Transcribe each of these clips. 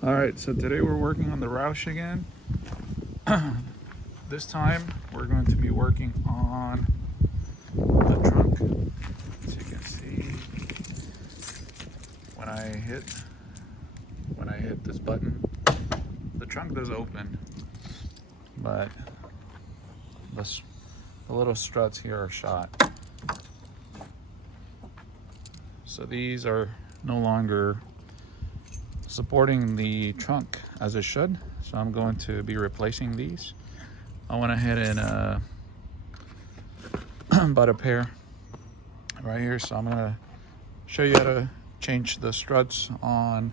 All right, so today we're working on the Roush again. This time we're going to be working on the trunk. As you can see, when I hit this button, the trunk does open, but the little struts here are shot. So these are no longer supporting the trunk as it should, so I'm going to be replacing these. I went ahead and bought a pair right here, so I'm gonna show you how to change the struts on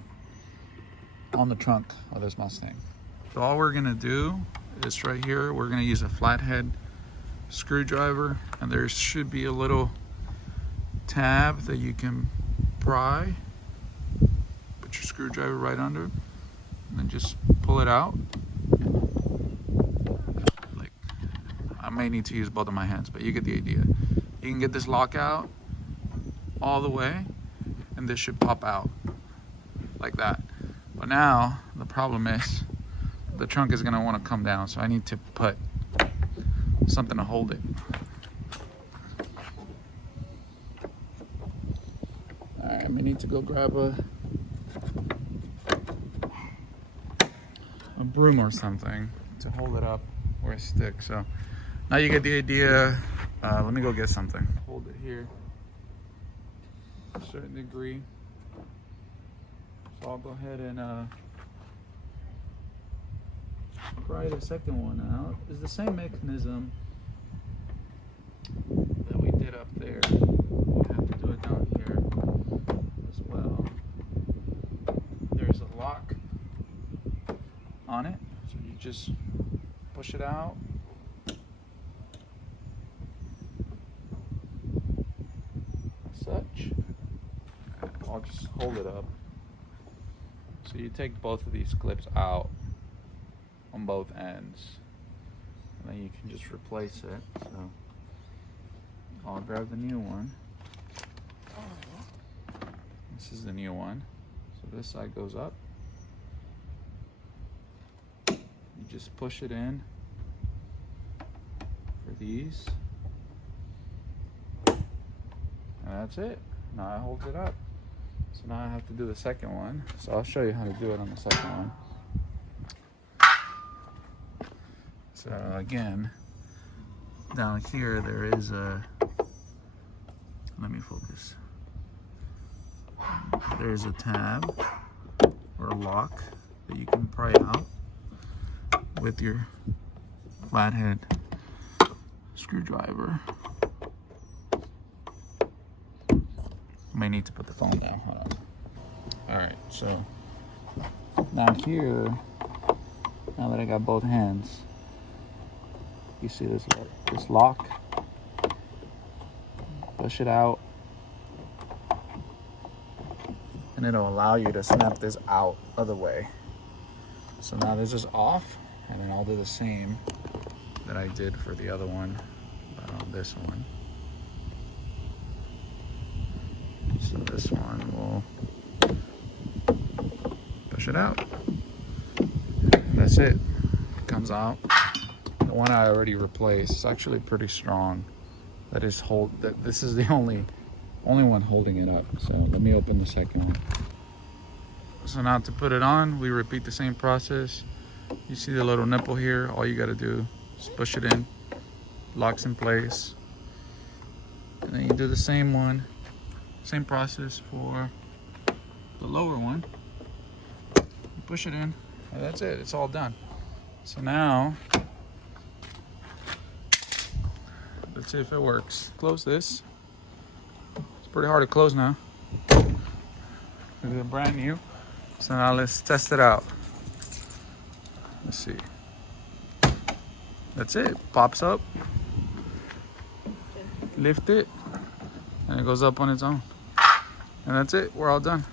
the trunk of this Mustang. So all we're gonna do is right here, we're gonna use a flathead screwdriver, and there should be a little tab that you can pry. Put your screwdriver right under, and then just pull it out. Like, I may need to use both of my hands, but you get the idea. You can get this lock out all the way, and this should pop out like that. But now the problem is the trunk is gonna want to come down, so I need to put something to hold it. All right, I may need to go grab a broom or something to hold it up or a stick. So now you get the idea. Let me go get something. Hold it here to a certain degree. So I'll go ahead and pry the second one out. It's the same mechanism that we did up there. We have to do it down here as well. There's a lock on it, so you just push it out. Such. I'll just hold it up. So you take both of these clips out on both ends, and then you can just replace it. So I'll grab the new one. This is the new one. So this side goes up. You just push it in for these, and that's it. Now it holds it up. So now I have to do the second one. So I'll show you how to do it on the second one. So again, down here there is a, let me focus. There's a tab or a lock that you can pry out with your flathead screwdriver. May need to put the phone down. Hold on. All right, so now here, now that I got both hands, you see this lock? Push it out, and it'll allow you to snap this out of the way. So now this is off, and then I'll do the same that I did for the other one, but on this one. So this one will push it out. And that's it. It comes out. The one I already replaced is actually pretty strong. This is the only one holding it up. So let me open the second one. So now to put it on, we repeat the same process. You see the little nipple here? All you gotta do is push it in, locks in place. And then you do the same one. Same process for the lower one. You push it in, and that's it. It's all done. So now, let's see if it works. Close this. It's pretty hard to close now. It's brand new. So now let's test it out. Let's see. That's it. Pops up. Lift it, and it goes up on its own. And that's it. We're all done.